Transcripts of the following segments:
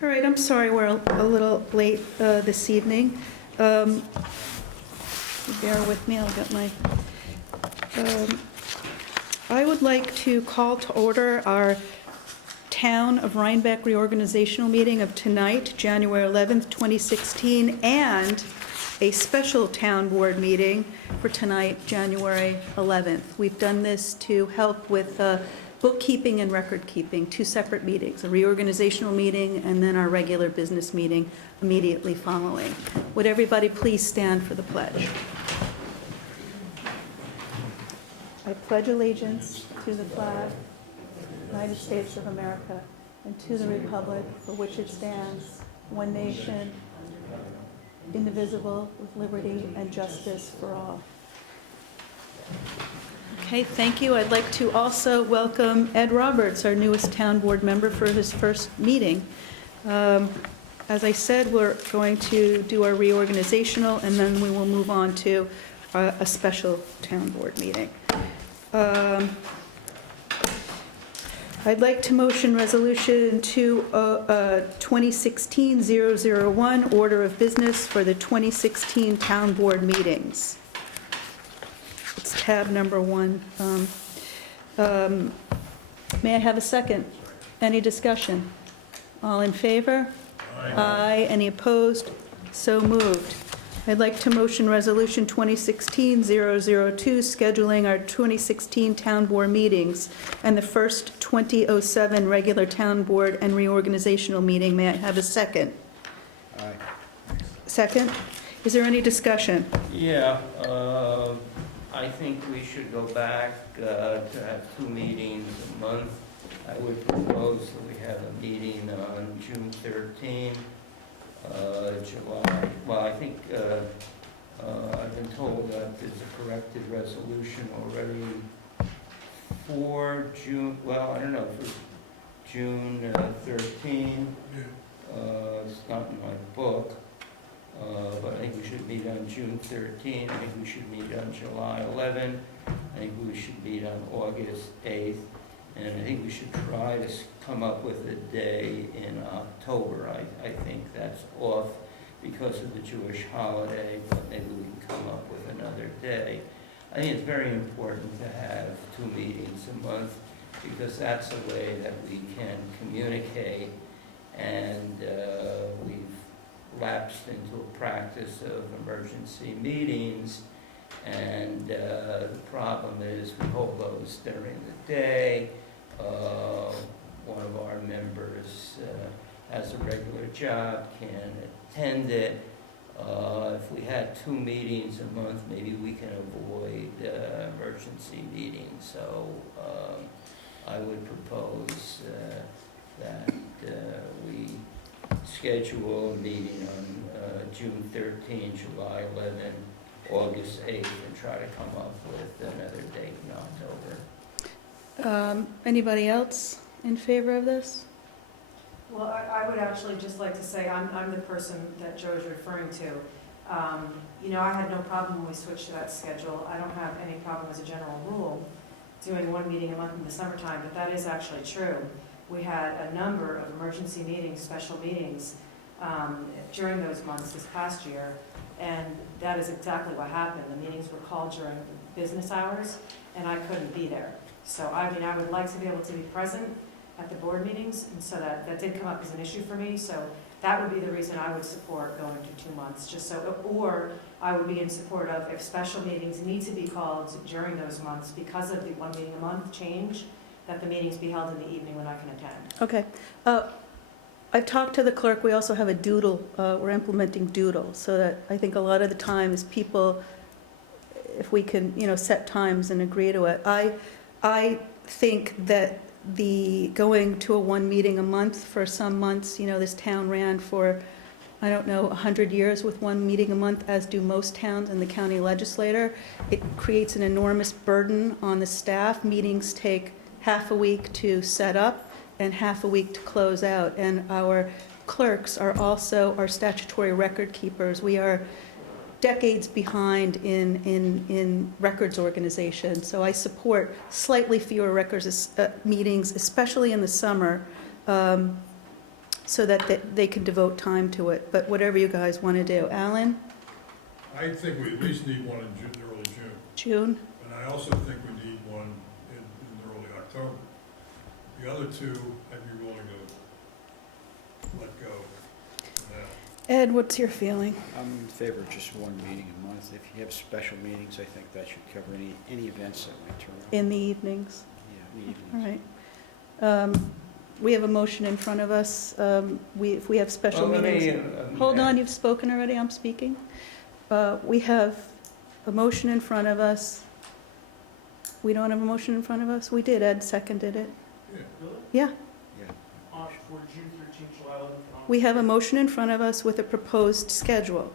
All right, I'm sorry we're a little late this evening. Bear with me, I'll get my... I would like to call to order our Town of Rhinebeck reorganizational meeting of tonight, January 11th, 2016, and a special town board meeting for tonight, January 11th. We've done this to help with bookkeeping and record keeping, two separate meetings, a reorganizational meeting and then our regular business meeting immediately following. Would everybody please stand for the pledge? I pledge allegiance to the flag, United States of America, and to the republic for which it stands, one nation, indivisible, with liberty and justice for all. Okay, thank you. I'd like to also welcome Ed Roberts, our newest town board member, for his first meeting. As I said, we're going to do our reorganizational, and then we will move on to a special town board meeting. I'd like to motion resolution to 2016-001, order of business for the 2016 town board meetings. It's tab number 1. May I have a second? Any discussion? All in favor? Aye. Aye. Any opposed? So moved. I'd like to motion resolution 2016-002, scheduling our 2016 town board meetings and the first 2007 regular town board and reorganizational meeting. May I have a second? Aye. Second? Is there any discussion? Yeah, I think we should go back to have 2 meetings a month. I would propose that we have a meeting on June 13, July. Well, I think I've been told that there's a corrected resolution already for June, well, I don't know, for June 13. It's not in my book. But I think we should meet on June 13. I think we should meet on July 11. I think we should meet on August 8th. And I think we should try to come up with a day in October. I think that's off because of the Jewish holiday, but maybe we can come up with another day. I think it's very important to have 2 meetings a month because that's a way that we can communicate, and we've lapsed into a practice of emergency meetings, and the problem is we hold those during the day. One of our members has a regular job, can attend it. If we had 2 meetings a month, maybe we can avoid emergency meetings. So I would propose that we schedule a meeting on June 13, July 11, August 8, and try to come up with another date in October. Anybody else in favor of this? Well, I would actually just like to say I'm the person that Joe is referring to. You know, I had no problem when we switched to that schedule. I don't have any problem as a general rule doing 1 meeting a month in the summertime, but that is actually true. We had a number of emergency meetings, special meetings, during those months this past year, and that is exactly what happened. The meetings were called during business hours, and I couldn't be there. So, I mean, I would like to be able to be present at the board meetings, and so that did come up as an issue for me, so that would be the reason I would support going to 2 months, just so, or I would be in support of if special meetings need to be called during those months because of the 1 meeting a month change, that the meetings be held in the evening when I can attend. Okay. I've talked to the clerk. We also have a doodle. We're implementing doodle, so that I think a lot of the times people, if we can, set times and agree to it. I think that the going to a 1 meeting a month for some months, this town ran for, I don't know, 100 years with 1 meeting a month, as do most towns and the county legislator. It creates an enormous burden on the staff. Meetings take half a week to set up and half a week to close out. And our clerks are also our statutory record keepers. We are decades behind in records organization. So I support slightly fewer records meetings, especially in the summer. so that they can devote time to it, but whatever you guys want to do. Alan, I think we at least need one in early June, June? and I also think we need one in early October. The other two, I'd be willing to let go for now. Ed, what's your feeling? I'm in favor of just one meeting a month. If you have special meetings, I think that should cover any events that might turn up. In the evenings? Yeah, in the All evenings. right. We have a motion in front of us. If we have special Well, let me, meetings. Hold on, you've spoken already, I'm speaking. We have a motion in front of us. We don't have a motion in front of us? We did, Ed seconded it. Yeah. Really? Yeah, Yeah. For June 13th, July 11th? and August we have a 8th? motion in front of us with a proposed schedule.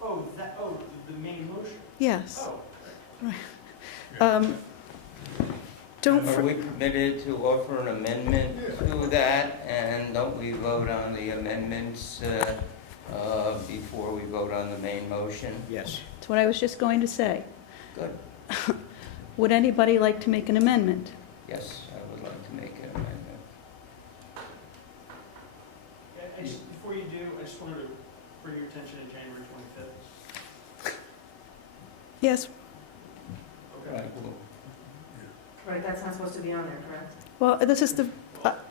The main motion? Yes. Oh. Don't, Are for- we permitted to offer an amendment to that? And don't we vote on the amendments before we vote on the main motion? Yes. that's what I was just going to say. Good. Would anybody like to make an amendment? Yes, I would like to make an amendment. Before you do, I just wanted to bring your attention to January 25th. Yes. Okay. Right, well, Right, that's not supposed to be on there, correct? Well, this is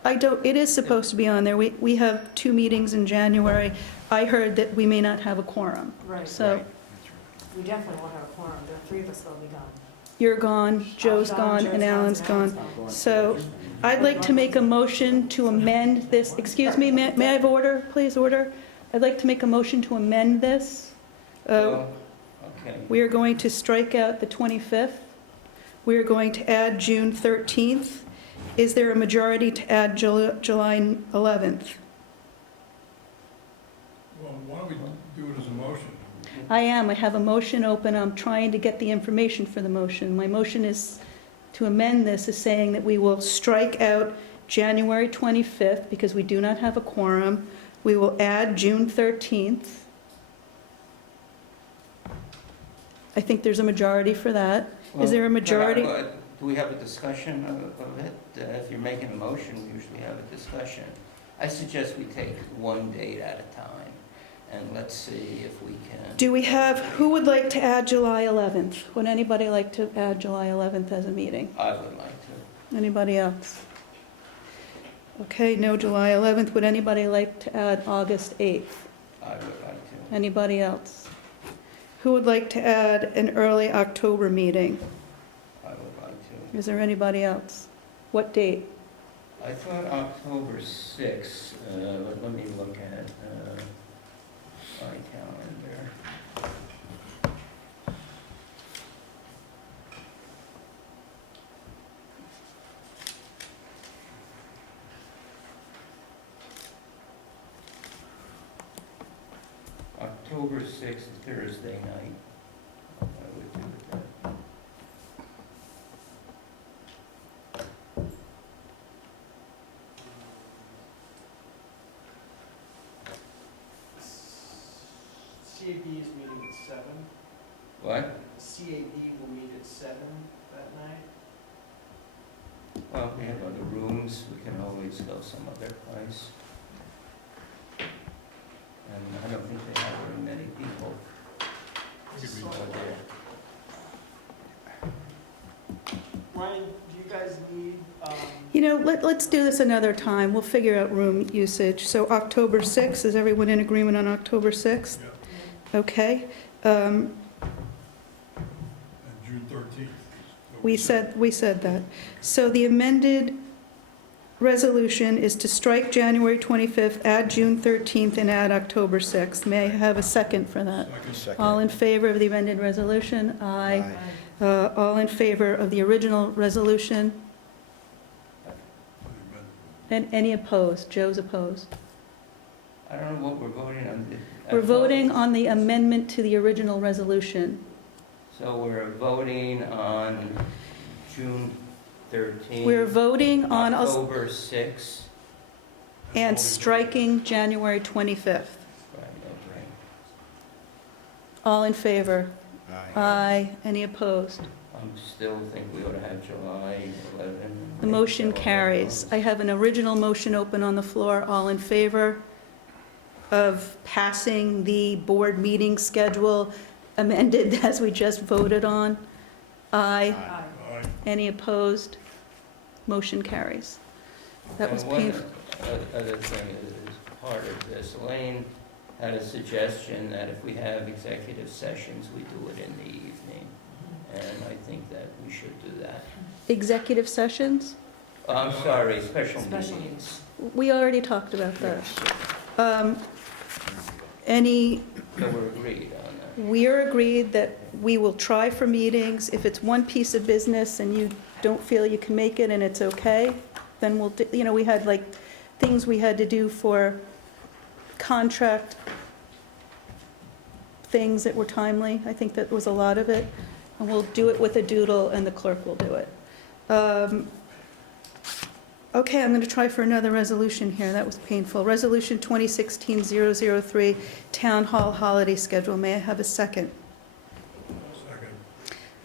I don't, it is supposed to be on there. We have 2 meetings in January. I heard that we may not have a quorum. Right. So Right. That's right. We definitely won't have a quorum. There are 3 of us that'll be gone. you're gone, Joe's gone, and Alan's gone. So I'd like to make a motion to amend this, excuse me, may I have order, please, order? I'd like to make a motion to amend this. well, okay. We are going to strike out the 25th. We are going to add June 13th. Is there a majority to add July 11th? Well, why don't we do it as a motion? I am. I have a motion open. I'm trying to get the information for the motion. My motion is to amend this is saying that we will strike out January 25th because we do not have a quorum. We will add June 13th. I think there's a majority for that. Is there a majority? Do we have a discussion of it? If you're making a motion, we usually have a discussion. I suggest we take one date at a time, and let's see if we can. Do we have, who would like to add July 11th? Would anybody like to add July 11th as a meeting? I would like to. Anybody else? Okay, no July 11th. Would anybody like to add August 8th? I would like to. Anybody else? Who would like to add an early October meeting? I would like to. Is there anybody else? What date? I thought October 6th, but let me look at my calendar. October 6th, Thursday night. I would do it then. CAB is meeting at 7. What? CAB will meet at 7 that night. Well, we have other rooms, we can always go some other place. And I don't think they have very many people Could be out there. Ryan, do you guys need, You know, let's do this another time. We'll figure out room usage. So October 6th, is everyone in agreement on October 6th? Yeah, Okay. and June 13th. We said that. So the amended resolution is to strike January 25th, add June 13th, and add October 6th. May I have a second for that? Second. All in favor of the amended resolution? Aye. All in favor of the original resolution? And any opposed? Joe's opposed. I don't know what we're voting on. We're voting on the amendment to the original resolution. So we're voting on June 13th. We're voting on October 6th. and striking January 25th. Right, okay. All in favor? Aye. Aye. Any opposed? Still think we ought to have July 11. The motion carries. I have an original motion open on the floor. All in favor of passing the board meeting schedule amended as we just voted on? Aye. Aye. Aye. Any opposed? Motion carries. That was And one painful. other thing is part of this, Elaine had a suggestion that if we have executive sessions, we do it in the evening. And I think that we should do that. Executive sessions? I'm sorry, special Special meetings. We already talked about that. Yes. Any, So we're agreed on that. we're agreed that we will try for meetings. If it's one piece of business and you don't feel you can make it and it's okay, then we'll, we had like things we had to do for contract things that were timely. I think that was a lot of it. And we'll do it with a doodle and the clerk will do it. Okay, I'm going to try for another resolution here. That was painful. Resolution 2016-003, Town Hall Holiday Schedule. May I have a second?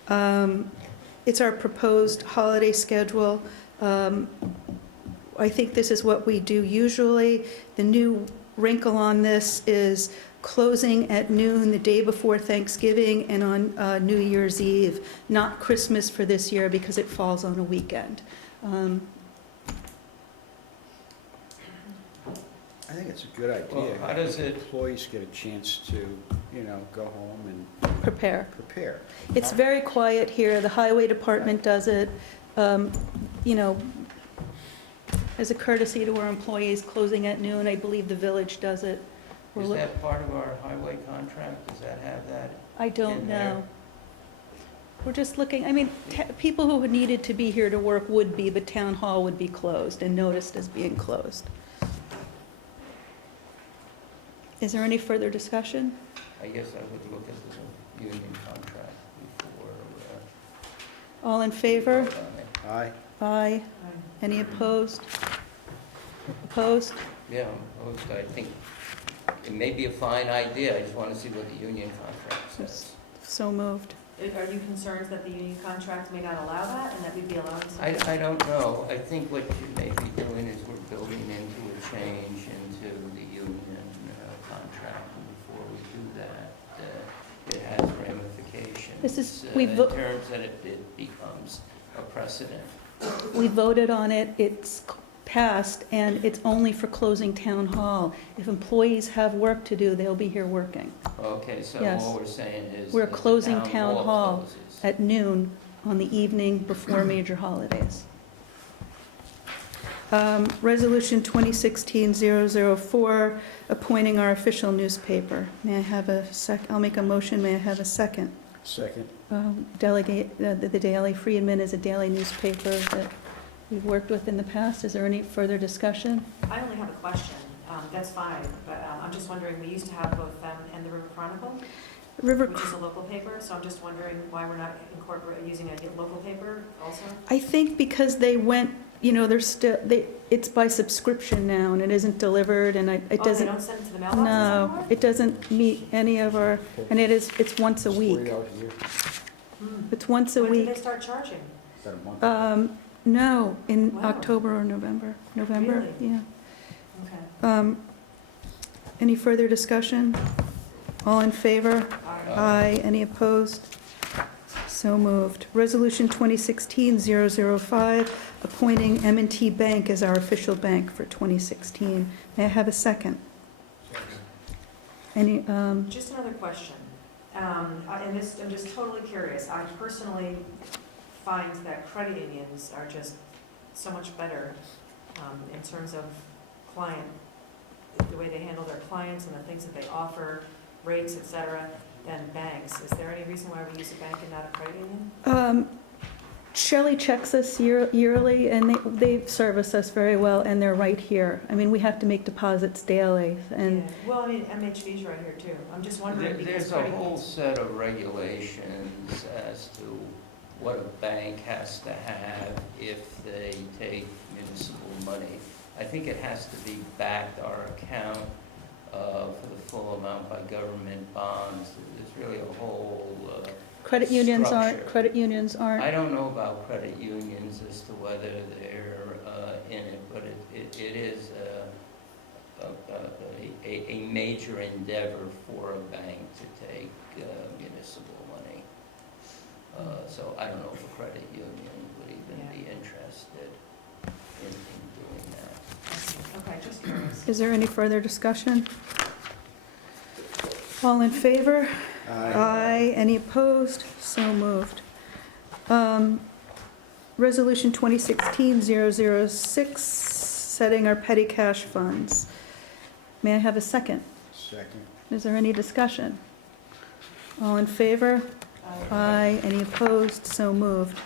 Second. It's our proposed holiday schedule. I think this is what we do usually. The new wrinkle on this is closing at noon the day before Thanksgiving and on New Year's Eve, not Christmas for this year because it falls on a weekend. I think it's a good Well, idea. how does it, Employees get a chance to, go home and Prepare. prepare. It's very quiet here. The highway department does it, as a courtesy to our employees, closing at noon. I believe the village does it. We're is look- that part of our highway contract? Does that have that? I don't in there? know. We're just looking, people who needed to be here to work would be, but town hall would be closed and noticed as being closed. Is there any further discussion? I guess I would look at the union contract before All in we favor? vote on it. Aye. Aye. Any opposed? Opposed? Yeah, opposed. I think it may be a fine idea. I just want to see what the union contract says. So moved. Are you concerned that the union contract may not allow that, and that we'd be allowing I something? don't know. I think what you may be doing is we're building into a change into the union contract. And before we do that, it has ramifications. This is- In terms that it becomes a precedent. We voted on it, it's passed, and it's only for closing town hall. If employees have work to do, they'll be here working Okay, so Yes. all we're saying is. We're that the closing town hall closes. at noon on the evening before major holidays. Resolution 2016-004, appointing our official newspaper. May I have a I'll make a motion, may I have a second? Second. Delegate, the Daily Freedman is a daily newspaper that we've worked with in the past. Is there any further discussion? I only have a question. That's fine, but I'm just wondering, we used to have both them and the River Chronicle, River, which is a local paper, so I'm just wondering why we're not using a local paper also? I think because they went, they're still, it's by subscription now, and it isn't delivered, and it Oh, they doesn't, don't send it to the mailboxes no, anymore? it doesn't meet any of our, and it's once a week. 40 hours a year. Hmm. It's once a When did they week. start charging? Is that a month? No, in Wow. October or November. November, Really? yeah. Okay. Any further discussion? All in favor? All right. Aye. Any opposed? So moved. Resolution 2016-005, appointing M&T Bank as our official bank for 2016. May I have a second? Second. Any, Just another question. I'm just totally curious. I personally find that credit unions are just so much better in terms of client, the way they handle their clients and the things that they offer, rates, et cetera, than banks. Is there any reason why we use a bank and not a credit union? Shelley checks us yearly, and they service us very well, and they're right here. We have to make deposits daily, and Yeah. Well, MHV's right here too. I'm just wondering because There's a credit whole unions. set of regulations as to what a bank has to have if they take municipal money. I think it has to be backed, our account, for the full amount by government bonds. There's really a whole Credit unions aren't, structure. credit unions aren't. I don't know about credit unions as to whether they're in it, but it is a major endeavor for a bank to take municipal money. So I don't know if a credit union would even be interested in doing that. Okay, just curious. Is there any further discussion? All in favor? Aye. Any opposed? So moved. Resolution 2016-006, setting our petty cash funds. May I have a second? Second. Is there any discussion? All in favor? Aye. Any opposed? So moved.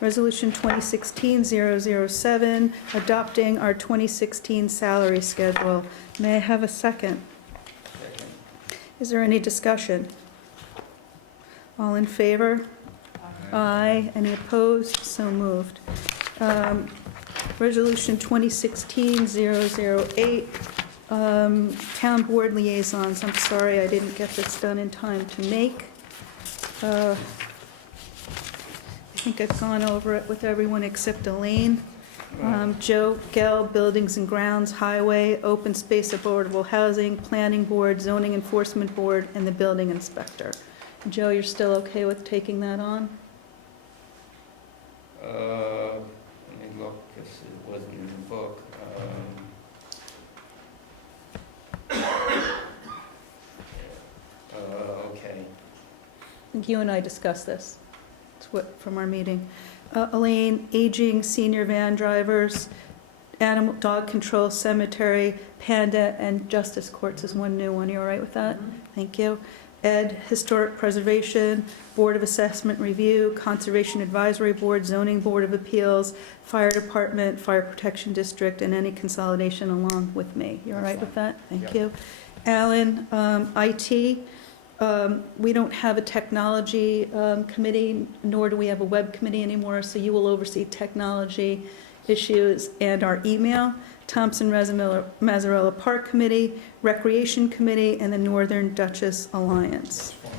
Resolution 2016-007, adopting our 2016 salary schedule. May I have a second? Second. Is there any discussion? All in favor? Aye. Any opposed? So moved. Resolution 2016-008, Town Board Liaisons. I'm sorry I didn't get this done in time to make. I think I've gone over it with everyone except Elaine. Joe Gell, Buildings and Grounds, Highway, Open Space, Affordable Housing, Planning Board, Zoning Enforcement Board, and the Building Inspector. Joe, you're still okay with taking that on? Let me look, because it wasn't in the book. Okay. I think you and I discussed this. It's what, from our meeting. Elaine, aging, senior van drivers, animal, dog control, cemetery, panda, and justice courts is one new one. You all right with that? Thank you. Ed, historic preservation, board of assessment review, conservation advisory board, zoning board of appeals, fire department, fire protection district, and any consolidation along with me. You all right with that? Thank you. Alan, IT, we don't have a technology committee, nor do we have a web committee anymore, so you will oversee technology issues and our email. Thompson Mazzarella Park Committee, Recreation Committee, and the Northern Duchess Alliance. That's fine, that's what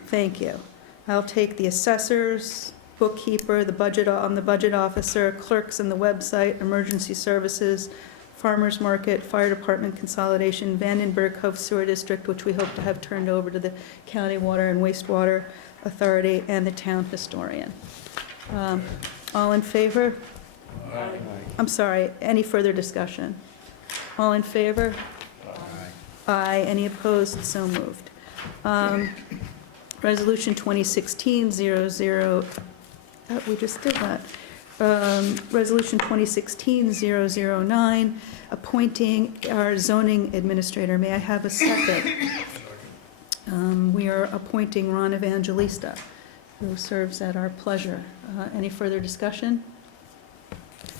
we. Thank you. I'll take the assessors, bookkeeper, the budget officer, clerks and the website, emergency services, farmers market, fire department consolidation, Vandenberg Cove Sewer District, which we hope to have turned over to the County Water and Wastewater Authority, and the town historian. All in favor? Aye. I'm sorry, any further discussion? All in favor? Aye. Any opposed? So moved. Resolution 2016-00, we just did that. Resolution 2016-009, appointing our zoning administrator. May I have a second? Second. We are appointing Ron Evangelista, who serves at our pleasure. Any further discussion?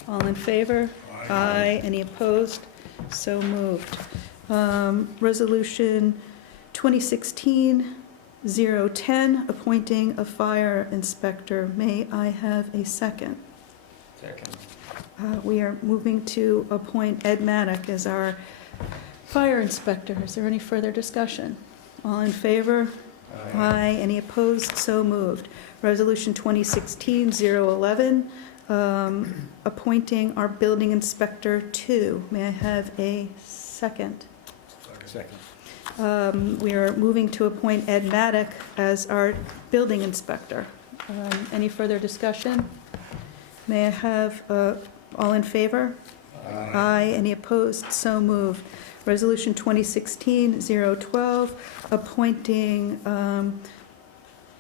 All in favor? Aye. Any opposed? So moved. Resolution 2016-010, appointing a fire inspector. May I have a second? Second. We are moving to appoint Ed Maddock as our fire inspector. Is there any further discussion? All in favor? Aye. Any opposed? So moved. Resolution 2016-011, appointing our building inspector 2. May I have a second? Second. We are moving to appoint Ed Maddock as our building inspector. Any further discussion? May I have, all in favor? Aye. Any opposed? So moved. Resolution 2016-012, appointing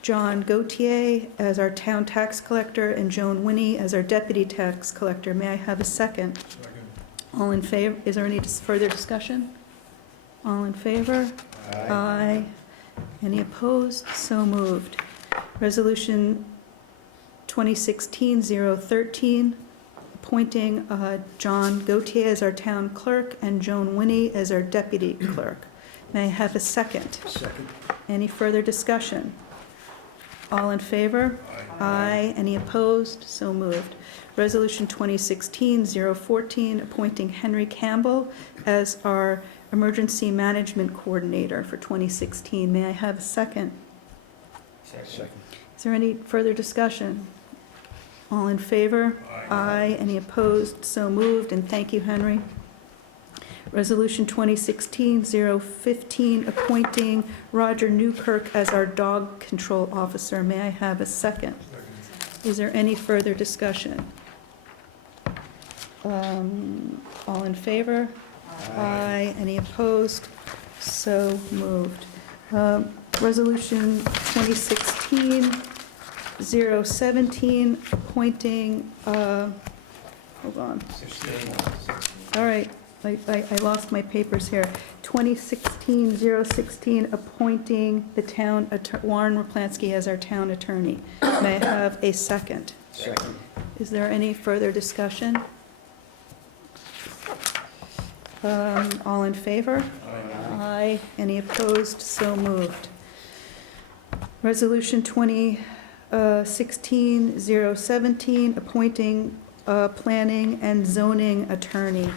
John Gautier as our town tax collector and Joan Winnie as our deputy tax collector. May I have a second? Second. All in favor? Is there any further discussion? All in favor? Aye. Any opposed? So moved. Resolution 2016-013, appointing John Gautier as our town clerk and Joan Winnie as our deputy clerk. May I have a second? Second. Any further discussion? All in favor? Aye. Any opposed? So moved. Resolution 2016-014, appointing Henry Campbell as our emergency management coordinator for 2016. May I have a second? Second. Second. Is there any further discussion? All in favor? Aye. Any opposed? So moved, and thank you, Henry. Resolution 2016-015, appointing Roger Newkirk as our dog control officer. May I have a second? Second. Is there any further discussion? All in favor? Aye. Any opposed? So moved. Resolution 2016-017, appointing, hold on. 16. All right, I lost my papers here. 2016-016, appointing the town, Warren Raplansky as our town attorney. May I have a second? Second. Is there any further discussion? All in favor? Aye. Any opposed? So moved. Resolution 2016-017, appointing planning and zoning attorney.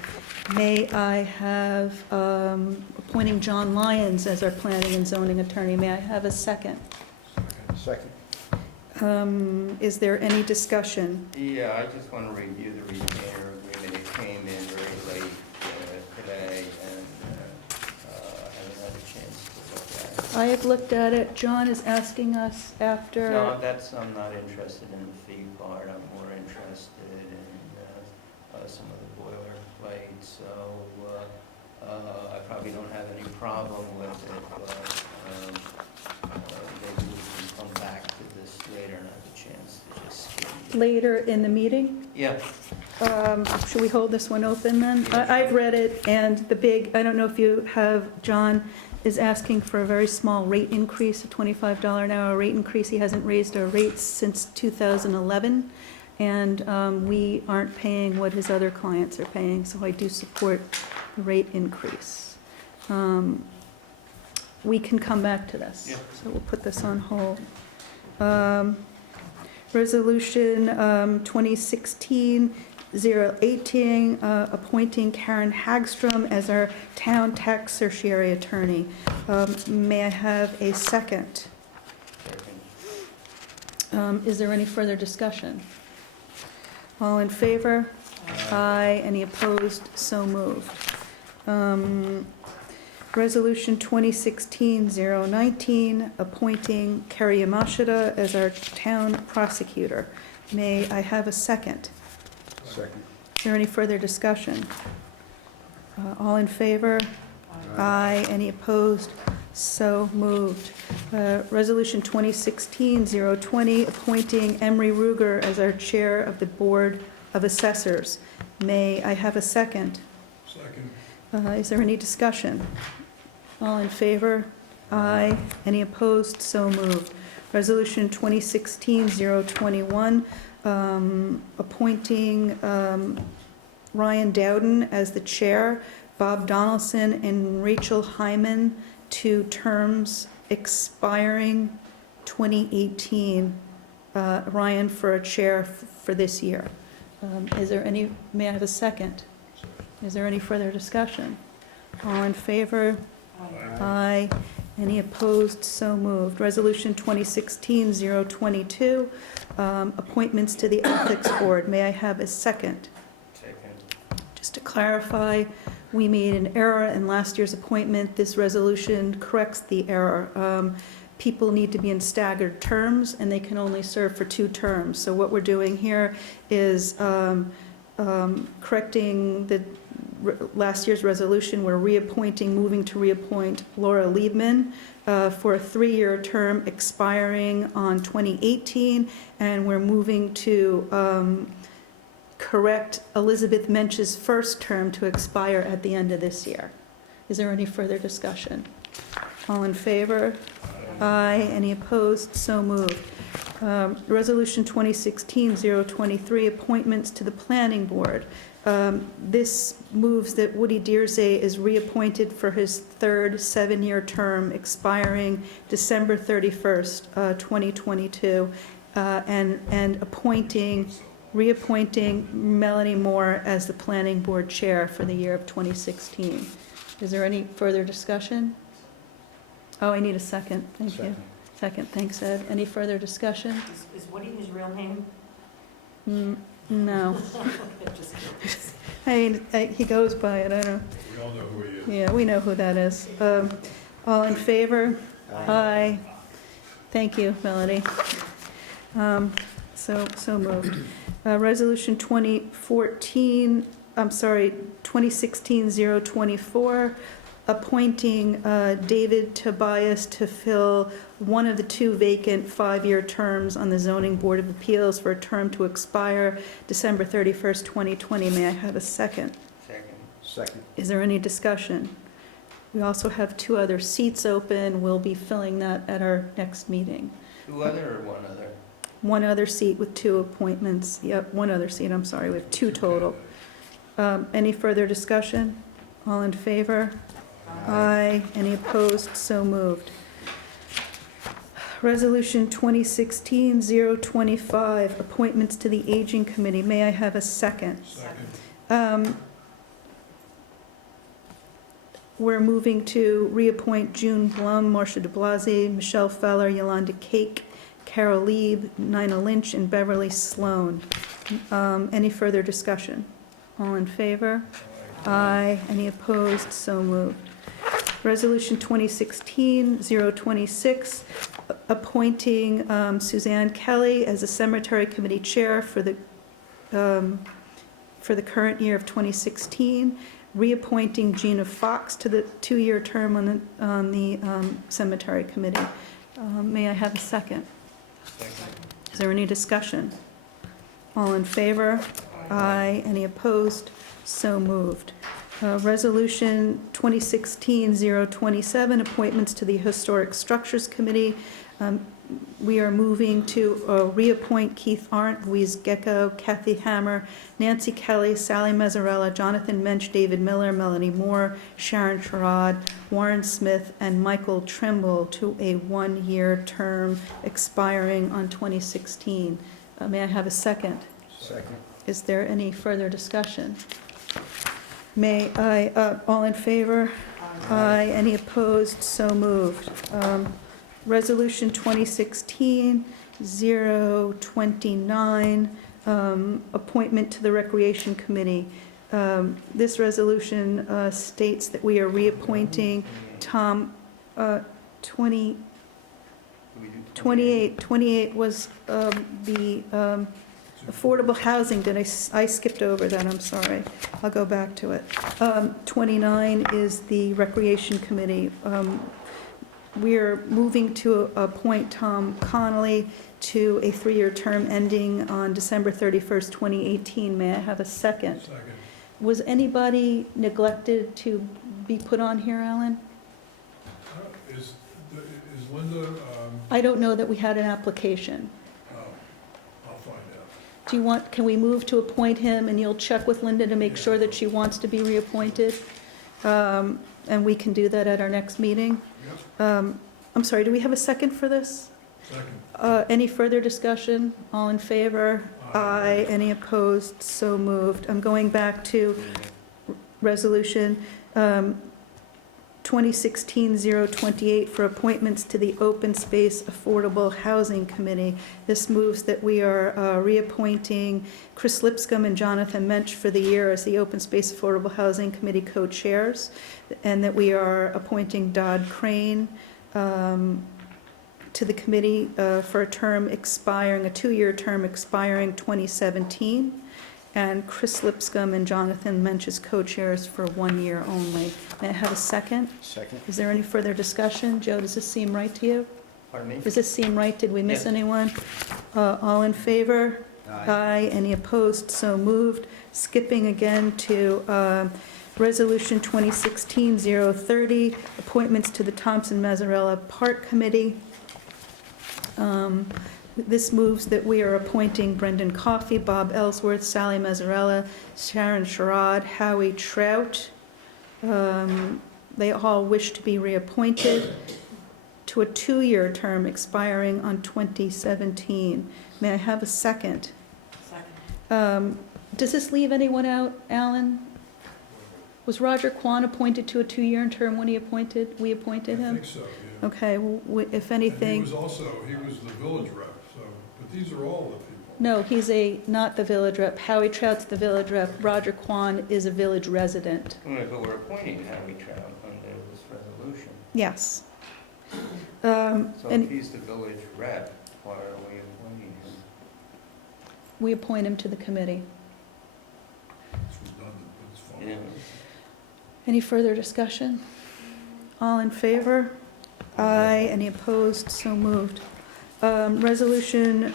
May I have, appointing John Lyons as our planning and zoning attorney. May I have a second? Second. Is there any discussion? Yeah, I just want to review the retainer agreement. It came in very late today, and I haven't had a chance to look at it. I have looked at it. John is asking us after. No, I'm not interested in the fee part. I'm more interested in some of the boilerplate, so I probably don't have any problem with it, but maybe we can come back to this later and have a chance to just. Later in the meeting? Yeah. Should we hold this one open then? I've read it, and I don't know if you have, John is asking for a very small rate increase, a $25 an hour rate increase. He hasn't raised our rates since 2011, and we aren't paying what his other clients are paying, so I do support the rate increase. We can come back to this, Yeah. so we'll put this on hold. Resolution 2016-018, appointing Karen Hagstrom as our town tax certiorari attorney. May I have a second? Is there any further discussion? All in favor? Aye. Any opposed? So moved. Resolution 2016-019, appointing Kerry Yamashita as our town prosecutor. May I have a second? Second. Is there any further discussion? All in favor? Aye. Any opposed? So moved. Resolution 2016-020, appointing Emery Ruger as our chair of the Board of Assessors. May I have a second? Second. Is there any discussion? All in favor? Aye. Any opposed? So moved. Resolution 2016-021, appointing Ryan Dowden as the chair, Bob Donaldson and Rachel Hyman to terms expiring 2018. Ryan for a chair for this year. May I have a second? Is there any further discussion? All in favor? Aye. Any opposed? So moved. Resolution 2016-022, appointments to the Ethics Board. May I have a second? Second. Just to clarify, we made an error in last year's appointment. This resolution corrects the error. People need to be in staggered terms, and they can only serve for 2 terms. So what we're doing here is correcting the last year's resolution. We're moving to reappoint Laura Liebman for a 3-year term expiring on 2018, and we're moving to correct Elizabeth Mensch's first term to expire at the end of this year. Is there any further discussion? All in favor? Aye. Any opposed? So moved. Resolution 2016-023, appointments to the Planning Board. This moves that Woody Deersay is reappointed for his 3rd 7-year term expiring December 31st, 2022, and reappointing Melanie Moore as the Planning Board Chair for the year of 2016. Is there any further discussion? Oh, I need a second. Thank you. Second. Second, thanks, Ed. Any further discussion? Is Woody his real name? No. Just kidding. He goes by it, I don't, We all know who he is. yeah, we know who that is. All in favor? Aye. Thank you, Melody. So moved. Resolution 2016-024, appointing David Tobias to fill one of the two vacant 5-year terms on the Zoning Board of Appeals for a term to expire December 31st, 2020. May I have a second? Second. Second. Is there any discussion? We also have 2 other seats open. We'll be filling that at our next meeting. 2 other or 1 other? 1 other seat with 2 appointments. Yep, 1 other seat, I'm sorry. We have 2 total. Any further discussion? All in favor? Aye. Any opposed? So moved. Resolution 2016-025, appointments to the Aging Committee. May I have a second? Second. We're moving to reappoint June Blum, Marcia de Blasi, Michelle Feller, Yolanda Cake, Carol Lieb, Nina Lynch, and Beverly Sloan. Any further discussion? All in favor? Aye. Any opposed? So moved. Resolution 2016-026, appointing Suzanne Kelly as a Cemetery Committee Chair for the current year of 2016, reappointing Gina Fox to the 2-year term on the Cemetery Committee. May I have a second? Second. Is there any discussion? All in favor? Aye. Any opposed? So moved. Resolution 2016-027, appointments to the Historic Structures Committee. We are moving to reappoint Keith Arndt, Louise Gecko, Kathy Hammer, Nancy Kelly, Sally Mazzarella, Jonathan Mensch, David Miller, Melanie Moore, Sharon Sherrod, Warren Smith, and Michael Trimble to a 1-year term expiring on 2016. May I have a second? Second. Is there any further discussion? May I, all in favor? Aye. Any opposed? So moved. Resolution 2016-029, appointment to the Recreation Committee. This resolution states that we are reappointing Tom, 28 was the affordable housing. I skipped over that, I'm sorry. I'll go back to it. 29 is the Recreation Committee. We are moving to appoint Tom Connolly to a 3-year term ending on December 31st, 2018. May I have a second? Second. Was anybody neglected to be put on here, Alan? Is Linda, I don't know that we had an application. I'll find out. Do you want, can we move to appoint him, and you'll check with Linda to make sure that she wants to be reappointed? And we can do that at our next meeting? Yep, I'm sorry, do we have a second for this? second. Any further discussion? All in favor? Aye. Any opposed? So moved. I'm going back to resolution 2016-028 for appointments to the Open Space Affordable Housing Committee. This moves that we are reappointing Chris Lipscomb and Jonathan Mensch for the year as the Open Space Affordable Housing Committee co-chairs, and that we are appointing Dodd Crane to the committee for a term expiring, a 2-year term expiring 2017, and Chris Lipscomb and Jonathan Mensch as co-chairs for 1 year only. May I have a second? Second. Is there any further discussion? Joe, does this seem right to you? Pardon me? Does this seem right? Did we miss Yes. anyone? All in favor? Aye. Any opposed? So moved. Skipping again to Resolution 2016-030, appointments to the Thompson Mazzarella Park Committee. This moves that we are appointing Brendan Coffey, Bob Ellsworth, Sally Mazzarella, Sharon Sherrod, Howie Trout. They all wish to be reappointed to a 2-year term expiring on 2017. May I have a second? Second. Does this leave anyone out, Alan? Was Roger Quan appointed to a 2-year term when we appointed I him? think so, yeah. Okay, if And he anything, was the village rep, so, but these are all the people. no, he's not the village rep. Howie Trout's the village rep. Roger Quan is a village resident. But we're appointing Harry Trout under this resolution. Yes. So And if he's the village rep, why are we appointing him? we appoint him to the committee. It's redundant, but it's fine. Yeah. Any further discussion? All in favor? Aye. Any opposed? So moved. Resolution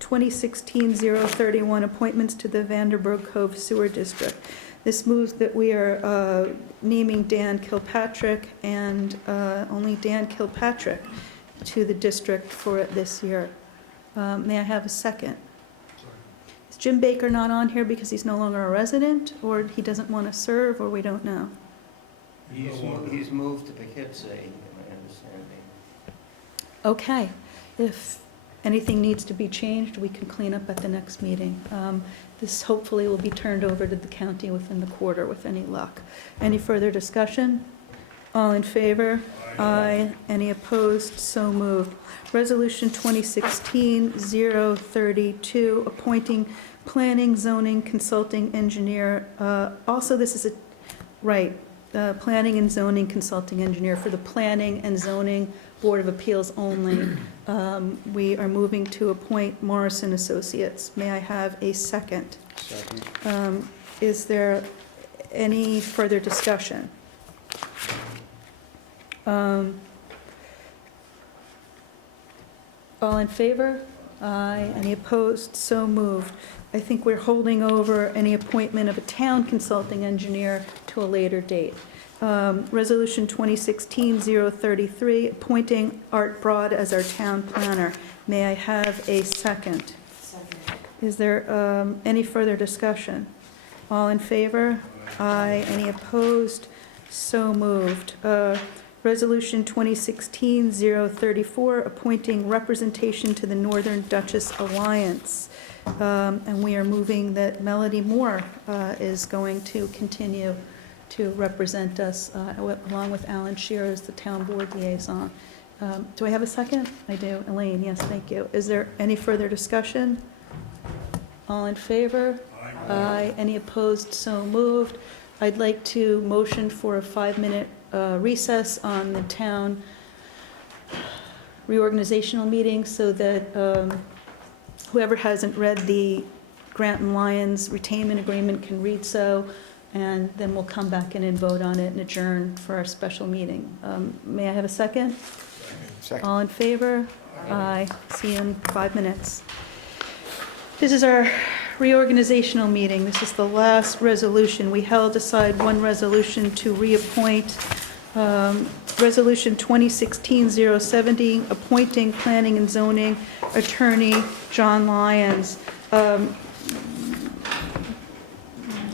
2016-031, appointments to the Vanderburg Cove Sewer District. This moves that we are naming Dan Kilpatrick and only Dan Kilpatrick to the district for this year. May I have a second? Sorry. Is Jim Baker not on here because he's no longer a resident, or he doesn't want to serve, or we don't know? He's moved to Poughkeepsie, my understanding. Okay, if anything needs to be changed, we can clean up at the next meeting. This hopefully will be turned over to the county within the quarter with any luck. Any further discussion? All in favor? Aye. Any opposed? So moved. Resolution 2016-032, appointing planning, zoning, consulting engineer. Also, this is planning and zoning consulting engineer for the Planning and Zoning Board of Appeals only. We are moving to appoint Morrison Associates. May I have a second? Second. Is there any further discussion? All in favor? Aye. Any opposed? So moved. I think we're holding over any appointment of a town consulting engineer to a later date. Resolution 2016-033, appointing Art Broad as our town planner. May I have a second? Second. Is there any further discussion? All in favor? Aye. Any opposed? So moved. Resolution 2016-034, appointing representation to the Northern Duchess Alliance. And we are moving that Melody Moore is going to continue to represent us, along with Alan Shearer as the town board liaison. Do I have a second? I do. Elaine, yes, thank you. Is there any further discussion? All in favor? Aye. Any opposed? So moved. I'd like to motion for a 5-minute recess on the town reorganizational meeting so that whoever hasn't read the Grant and Lyons retainment agreement can read so, and then we'll come back in and vote on it and adjourn for our special meeting. May I have a second? Second. All in favor? Aye. See you in 5 minutes. This is our reorganizational meeting. This is the last resolution. We held aside one resolution to reappoint Resolution 2016-070, appointing planning and zoning attorney John Lyons.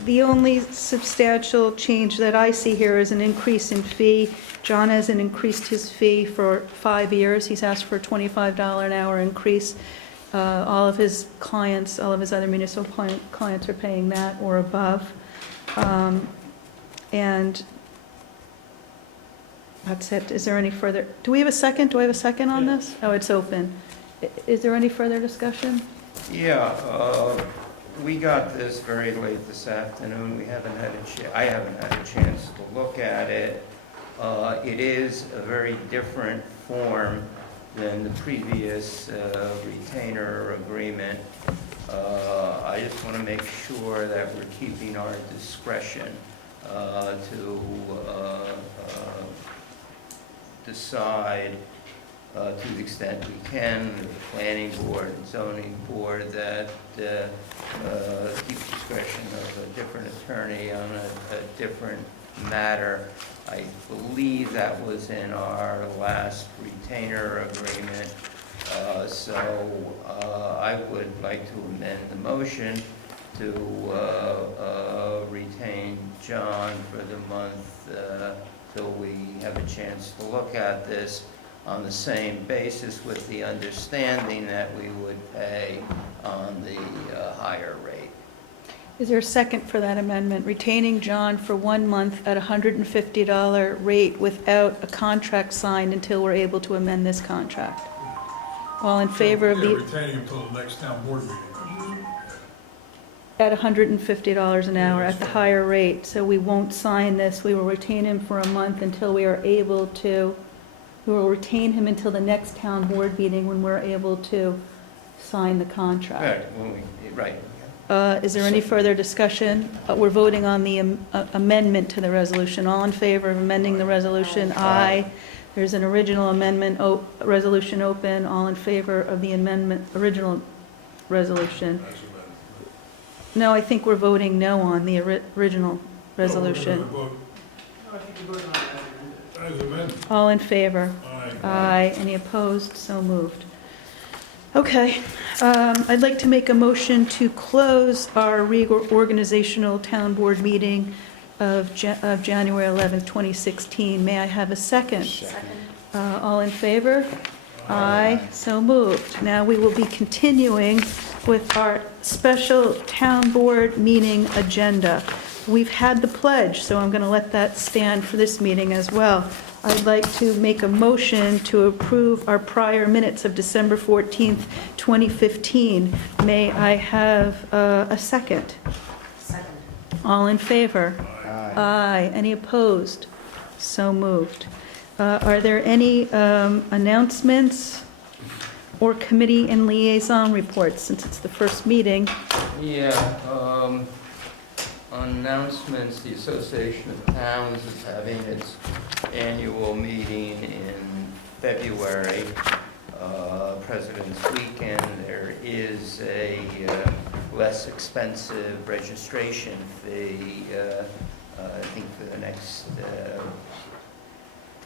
The only substantial change that I see here is an increase in fee. John hasn't increased his fee for 5 years. He's asked for a $25 an hour increase. All of his clients, all of his other municipal clients are paying that or above. And that's it. Is there any further, do we have a second? Do I have a second on this? Oh, it's open. Is there any further discussion? Yeah, we got this very late this afternoon. I haven't had a chance to look at it. It is a very different form than the previous retainer agreement. I just want to make sure that we're keeping our discretion to decide to the extent we can, the planning board and zoning board, that keep discretion of a different attorney on a different matter. I believe that was in our last retainer agreement. So I would like to amend the motion to retain John for the month till we have a chance to look at this on the same basis, with the understanding that we would pay on the higher rate. Is there a second for that amendment? Retaining John for 1 month at a $150 rate without a contract signed until we're able to amend this contract. All in favor of Yeah, the, retaining until the next town board meeting. at $150 an hour Yeah, at the that's fine. higher rate? So we won't sign this, we will retain him for a month until we are able to, we will retain him until the next town board meeting when we're able to sign the contract. Right, when we, right. Is there any further discussion? We're voting on the amendment to the resolution. All in favor of amending the resolution? Aye. There's an original amendment, resolution open. All in favor of the amendment, original resolution? As amended. No, I think we're voting no on the original No, we're resolution. gonna vote No, I think you voted on it as amended. as amended. All in favor? Aye. Aye. Any opposed? So moved. Okay, I'd like to make a motion to close our reorganizational town board meeting of January 11th, 2016. May I have a second? Second. All in favor? Aye, so moved. Now we will be continuing with our special town board meeting agenda. We've had the pledge, so I'm going to let that stand for this meeting as well. I'd like to make a motion to approve our prior minutes of December 14th, 2015. May I have a second? Second. All in favor? Aye. Aye. Any opposed? So moved. Are there any announcements or committee and liaison reports, since it's the first meeting? Yeah, announcements, the Association of Towns is having its annual meeting in February, President's Weekend. There is a less expensive registration fee, I think for the next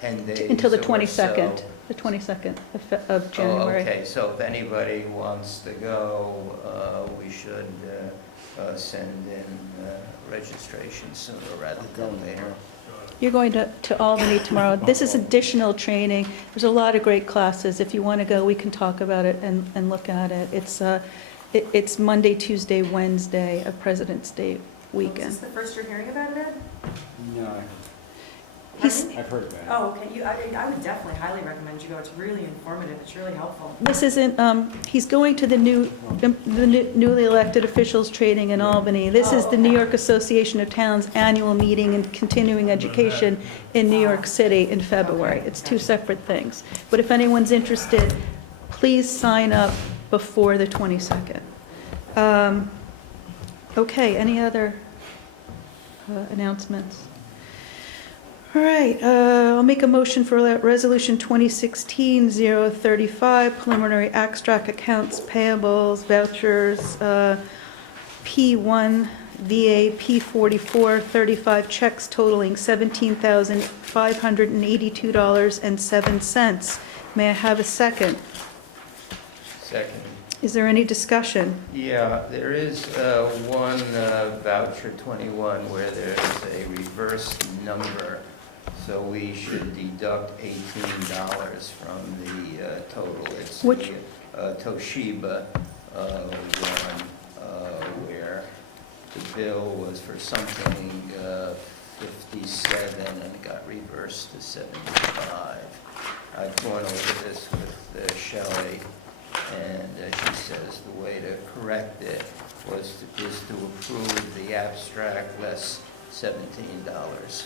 10 days Until the or 22nd, so. the 22nd of Oh, January. okay, so if anybody wants to go, we should send in registration sooner rather than later. You're going to Albany tomorrow. This is additional training. There's a lot of great classes. If you want to go, we can talk about it and look at it. It's Monday, Tuesday, Wednesday of President's Day Is weekend. this the first you're hearing about it, Ed? No, He's, I've heard about it. Oh, okay, I would definitely highly recommend you go, it's really informative, it's really helpful. this isn't, he's going to the newly elected officials training in Albany. This is the New York Association of Towns annual meeting and continuing education in New York City in February. It's two separate things. But if anyone's interested, please sign up before the 22nd. Okay, any other announcements? All right, I'll make a motion for Resolution 2016-035, preliminary abstract accounts payables, vouchers, P1, VA, P44, 35 checks totaling $17,582.07. May I have a second? Second. Is there any discussion? Yeah, there is one voucher 21 where there's a reverse number, so we should deduct $18 from the total. It's Which- the Toshiba one where the bill was for something 57 and it got reversed to 75. I've gone over this with Shelley, and she says the way to correct it is to approve the abstract less $17.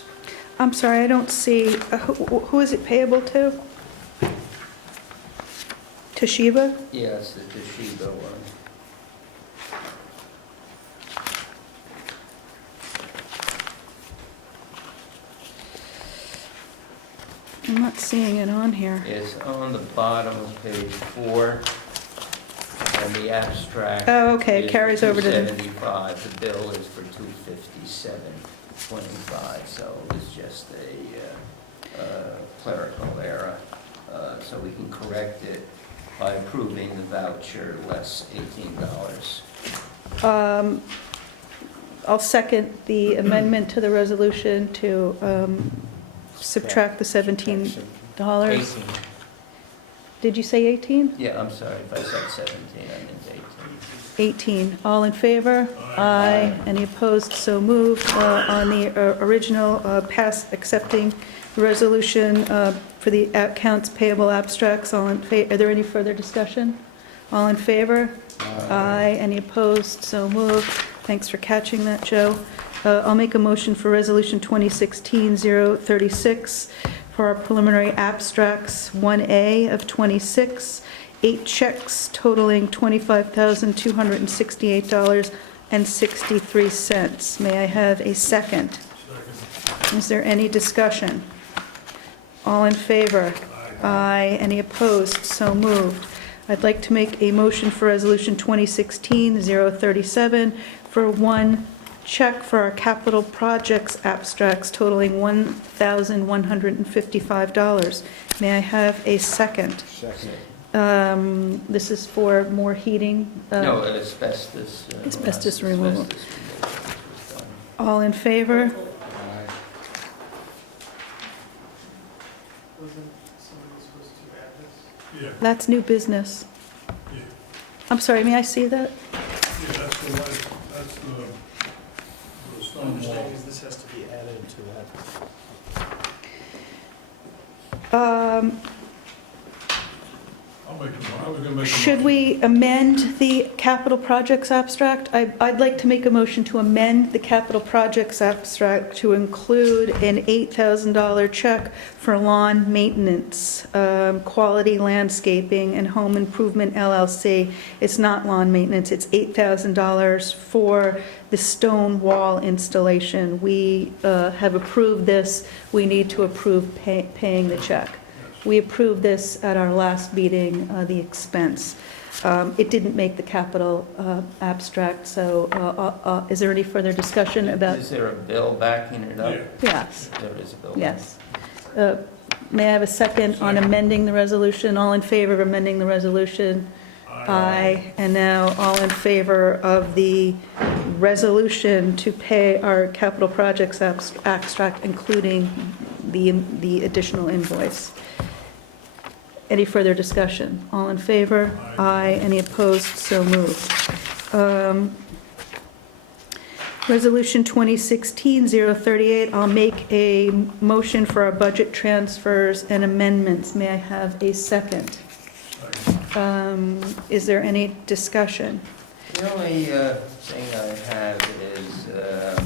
I'm sorry, I don't see, who is it payable to? Toshiba? Yes, the Toshiba one. I'm not seeing it on here. It's on the bottom of page 4, and the abstract Oh, okay, it is carries over to the, 275. The bill is for 257.25, so it's just a clerical error. So we can correct it by approving the voucher less $18. I'll second the amendment to the resolution to subtract the $17. Did you say 18? Yeah, I'm sorry, if I said 17, I meant 18. 18. All in favor? Aye. Any opposed? So moved. On the original, pass accepting the resolution for the accounts payable abstracts, are there any further discussion? All in favor? Aye. Any opposed? So moved. Thanks for catching that, Joe. I'll make a motion for Resolution 2016-036 for our preliminary abstracts 1A of 26, 8 checks totaling $25,268.63. May I have a second? Second. Is there any discussion? All in favor? Aye. Any opposed? So moved. I'd like to make a motion for Resolution 2016-037 for 1 check for our capital projects abstracts totaling $1,155. May I have a second? Second. This is for more heating. No, asbestos. Asbestos removal. Asbestos was done. All in favor? Aye. Wasn't somebody supposed to add this? Yeah, That's new business. yeah, I'm sorry, may I see that? yeah, that's the light, that's the My stone wall. understanding is this has to be added to that. I was gonna make a Should motion. we amend the capital projects abstract? I'd like to make a motion to amend the capital projects abstract to include an $8,000 check for lawn maintenance, Quality Landscaping and Home Improvement LLC. It's not lawn maintenance, it's $8,000 for the stone wall installation. We have approved this, we need to approve paying the check. We approved this at our last meeting, the expense. It didn't make the capital abstract, so is there any further discussion about? Is there a bill backing it up? Yeah. Yes, There is a bill. yes. May I have a second on Second. amending the resolution? All in favor of amending the resolution? Aye. And now, all in favor of the resolution to pay our capital projects abstract, including the additional invoice? Any further discussion? All in favor? Aye. Any opposed? So moved. Resolution 2016-038, I'll make a motion for our budget transfers and amendments. May I have a second? Second. Is there any discussion? The only thing I have is the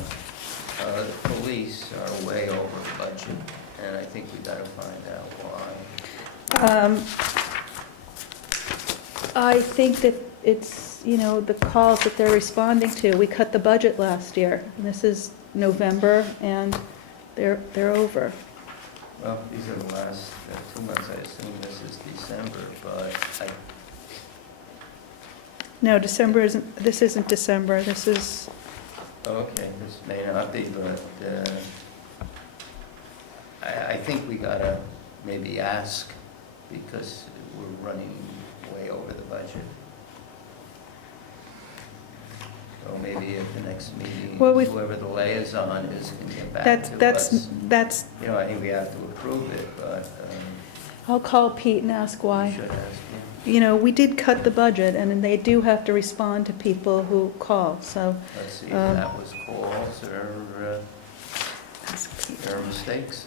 police are way over budget, and I think we gotta find out why. I think that it's, the calls that they're responding to. We cut the budget last year, and this is November, and they're over. Well, these are the last 2 months, I assume this is December, but No, this isn't December, this is, okay, this may not be, but I think we gotta maybe ask, because we're running way over the budget. So maybe at the next meeting, Well, we've- whoever the liaison is can get back that's, to that's, us. that's, I think we have to approve it, but I'll call Pete and ask we why. should ask him. We did cut the budget, and they do have to respond to people who call, so. Let's see if Um, that was calls or ask Pete. there are mistakes.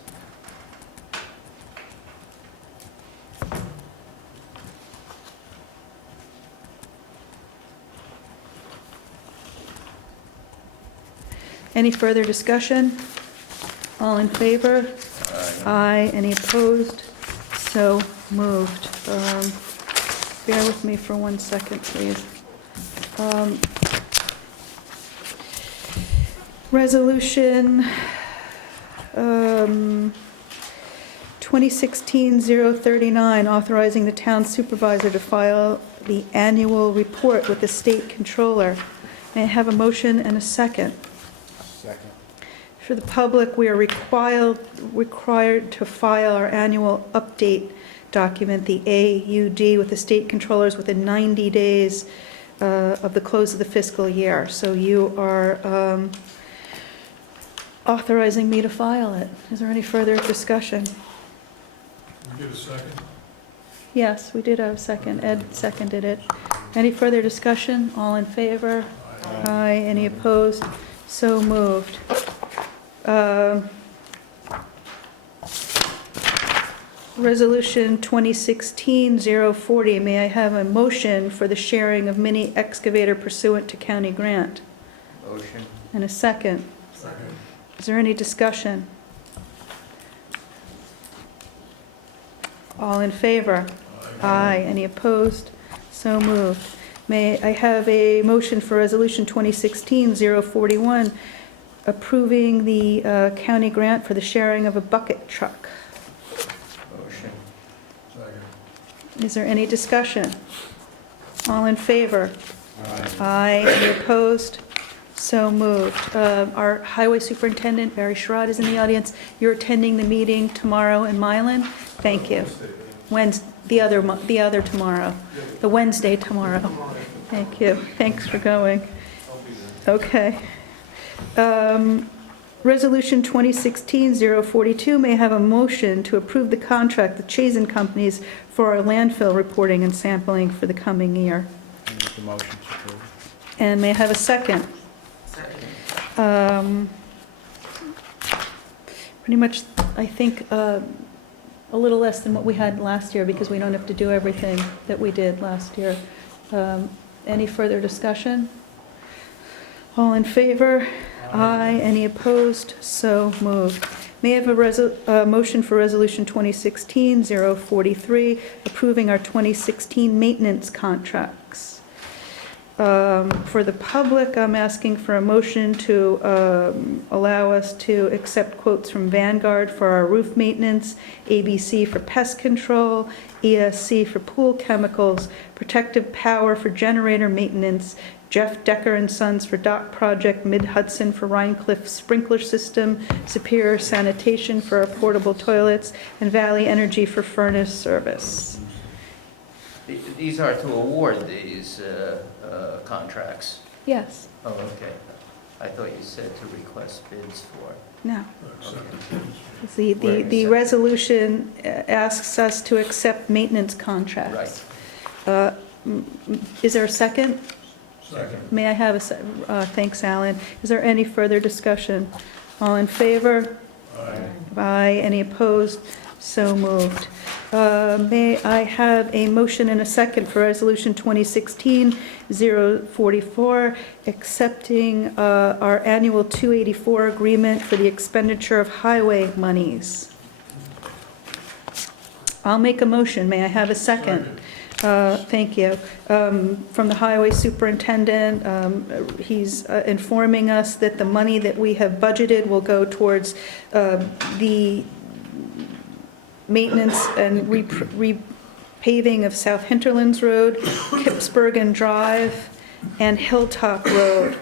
Any further discussion? All in favor? Aye. Any opposed? So moved. Bear with me for 1 second, please. Resolution 2016-039, authorizing the town supervisor to file the annual report with the state controller. May I have a motion and a second? Second. For the public, we are required to file our annual update document, the AUD, with the state controllers within 90 days of the close of the fiscal year. So you are authorizing me to file it. Is there any further discussion? We get a second? Yes, we did have a second. Ed seconded it. Any further discussion? All in favor? Aye. Any opposed? So moved. Resolution 2016-040, may I have a motion for the sharing of mini excavator pursuant to county grant? Motion. And a second. Second. Is there any discussion? All in favor? Aye. Any opposed? So moved. May I have a motion for Resolution 2016-041, approving the county grant for the sharing of a bucket truck? Motion. Second. Is there any discussion? All in favor? Aye. Aye. Any opposed? So moved. Our highway superintendent, Barry Sherrod, is in the audience. You're attending the meeting tomorrow in Milan? Thank you. The other tomorrow, the Wednesday tomorrow. Thank you. Thanks for going. Okay. Resolution 2016-042, may I have a motion to approve the contract with Chazen Companies for our landfill reporting and sampling for the coming year. I make the motion to approve. And may I have a second? Second. Pretty much, I think, a little less than what we had last year because we don't have to do everything that we did last year. Any further discussion? All in favor? Aye. Any opposed? So moved. May I have a motion for Resolution 2016-043, approving our 2016 maintenance contracts? For the public, I'm asking for a motion to allow us to accept quotes from Vanguard for our roof maintenance, ABC for pest control, ESC for pool chemicals, Protective Power for generator maintenance, Jeff Decker and Sons for dock project, Mid-Hudson for Rhinecliff sprinkler system, Superior Sanitation for our portable toilets, and Valley Energy for furnace service. These are to award these contracts. Yes, Oh, okay. I thought you said to request bids for. no. Accept. The resolution asks us to accept maintenance contracts. Right. Is there a second? Second. May I have thanks, Alan. Is there any further discussion? All in favor? Aye. Aye. Any opposed? So moved. May I have a motion and a second for Resolution 2016-044, accepting our annual 284 agreement for the expenditure of highway monies? I'll make a motion. May I have a second? Thank you. From the highway superintendent, he's informing us that the money that we have budgeted will go towards the maintenance and repaving of South Hinterlands Road, Kipsbergen Drive, and Hilltop Road.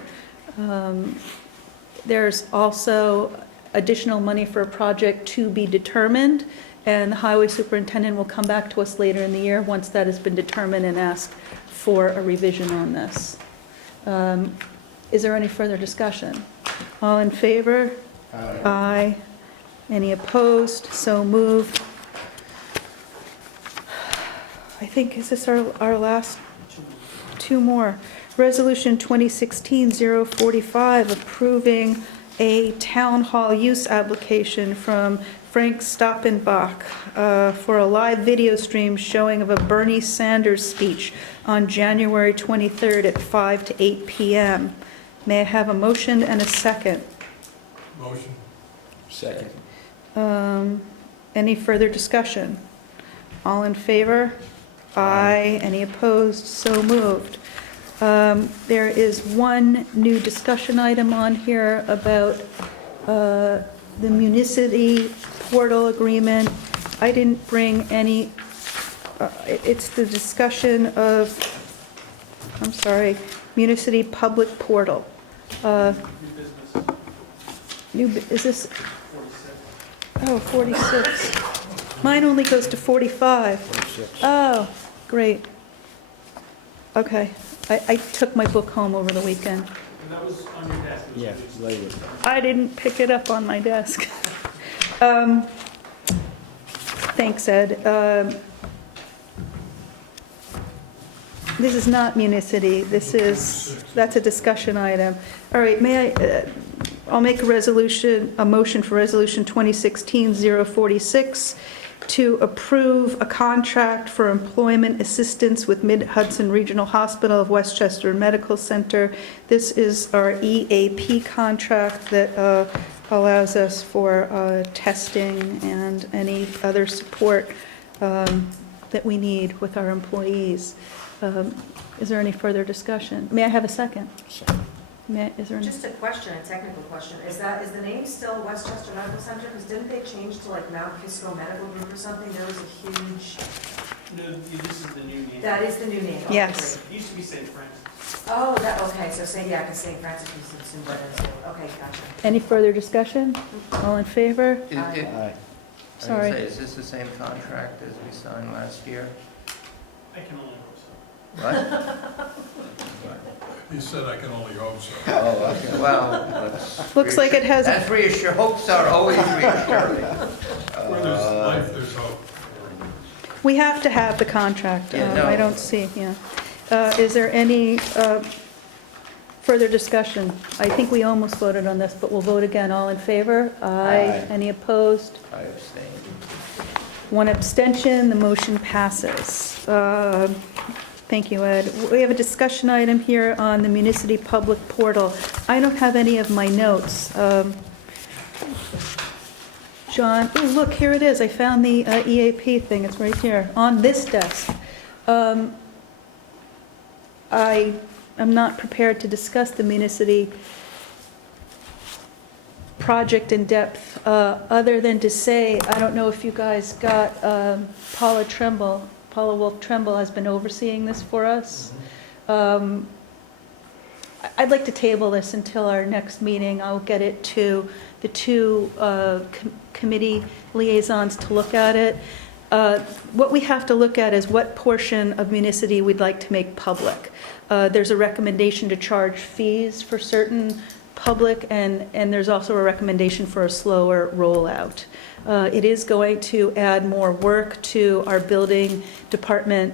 There's also additional money for a project to be determined, and the highway superintendent will come back to us later in the year once that has been determined and ask for a revision on this. Is there any further discussion? All in favor? Aye. Aye. Any opposed? So moved. I think, is this our last? Two more. Resolution 2016-045, approving a town hall use application from Frank Stoppenbach for a live video stream showing of a Bernie Sanders speech on January 23rd at 5 to 8 p.m. May I have a motion and a second? Motion. Second. Any further discussion? All in favor? Aye. Any opposed? So moved. There is one new discussion item on here about the municipal portal agreement. I didn't bring any, it's the discussion of, I'm sorry, municipal public portal. New business, Is this, 46. oh, 46. Mine only goes to 45. 46. Oh, great. Okay. I took my book home over the weekend. And that was on your desk. It was Yeah, released. later. I didn't pick it up on my desk. Thanks, Ed. This is not municity, that's a discussion item. All right, I'll make a motion for Resolution 2016-046 to approve a contract for employment assistance with Mid-Hudson Regional Hospital of Westchester Medical Center. This is our EAP contract that allows us for testing and any other support that we need with our employees. Is there any further discussion? May I have a second? Is there any? Just a question, a technical question. Is the name still Westchester Medical Center? Because didn't they change to like Mount Kisco Medical Group or something? There was a huge, No, this is the new name. that is the new name. Okay, Yes. It used to be St. Francis. great. Oh, okay, so because St. Francis used to be okay, gotcha. Any further discussion? All in favor? Is Aye. it- Aye. Sorry. Is this the same contract as we signed last year? I can only hope so. What? He said, I can only hope so. Oh, okay, well, that's. Looks like it has- That's reassuring, hopes are always reassuring. Where there's life, there's hope. We have to have the contract. Yeah, no. I don't see, yeah. Is there any further discussion? I think we almost voted on this, but we'll vote again. All in favor? Aye. Any opposed? I abstain. One abstention, the motion passes. Thank you, Ed. We have a discussion item here on the municipal public portal. I don't have any of my notes. John, oh, look, here it is. I found the EAP thing. It's right here on this desk. I am not prepared to discuss the municipal project in depth, other than to say, I don't know if you guys got, Paula Wolf Tremble has been overseeing this for us. I'd like to table this until our next meeting. I'll get it to the two committee liaisons to look at it. What we have to look at is what portion of municipal we'd like to make public. There's a recommendation to charge fees for certain public, and there's also a recommendation for a slower rollout. It is going to add more work to our building department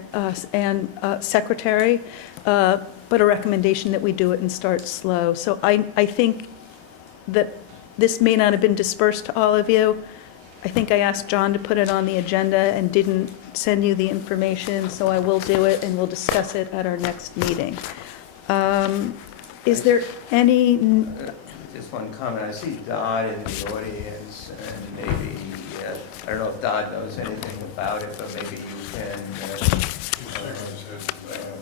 and secretary, but a recommendation that we do it and start slow. So I think that this may not have been dispersed to all of you. I think I asked John to put it on the agenda and didn't send you the information, so I will do it and we'll discuss it at our next meeting. Is there any? Just one comment, I see Dodd in the audience, and maybe, I don't know if Dodd knows anything about it, but maybe you can. He's shaking his head.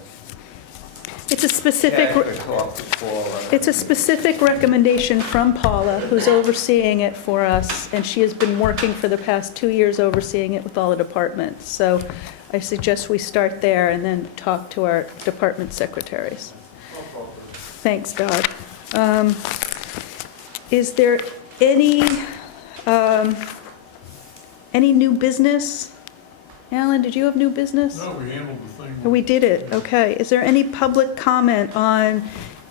It's a specific. Check or talk to Paula. It's a specific recommendation from Paula, who's overseeing it for us, and she has been working for the past 2 years overseeing it with all the departments. So I suggest we start there and then talk to our department secretaries. Thanks, Dodd. Is there any new business? Alan, did you have new business? No, we handled the thing. Oh, we did it, okay. Is there any public comment on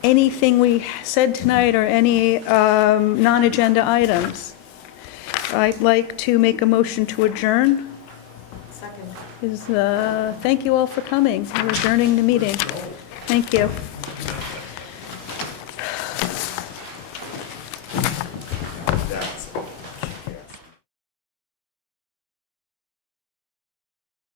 anything we said tonight or any non-agenda items? I'd like to make a motion to adjourn. Second. Thank you all for coming. We're adjourning the meeting. Thank you.